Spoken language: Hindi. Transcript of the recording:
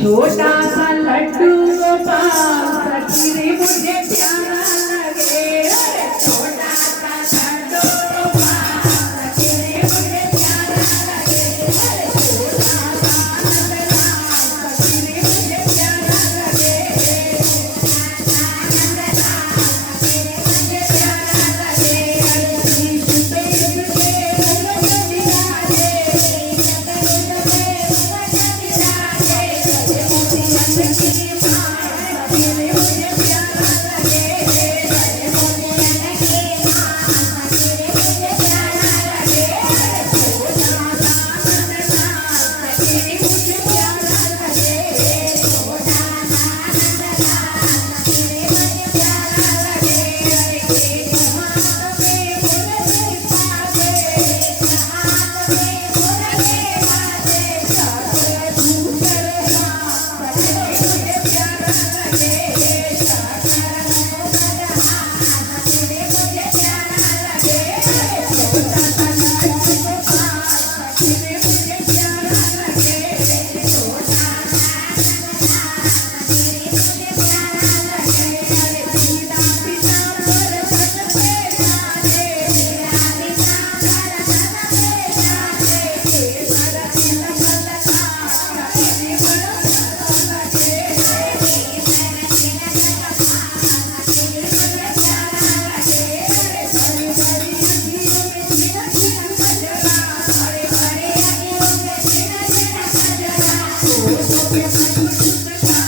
छोटा सा लड्डू गोपाल मुझे। ちょっとだけ。